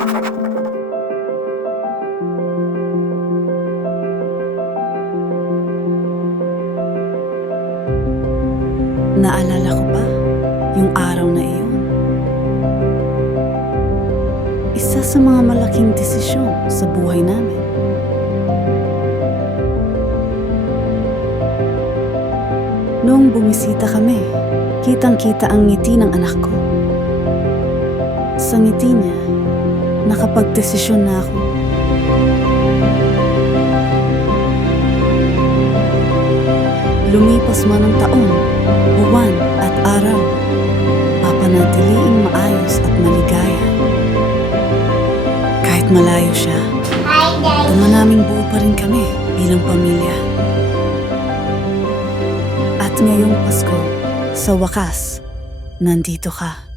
Naalala ko pa yung araw na iyon. Isa sa mga malaking desisyon sa buhay namin. Noong bumisita kami, kitang-kita ang ngiti ng anak ko. Sa ngiti niya, nakapagdesisyon na ako. Lumipas man ang taon, buwan at araw, papanatiliing maayos at maligaya. Kahit malayo siya, tama naming buo pa rin kami bilang pamilya. At ngayong Pasko, sa wakas, nandito ka.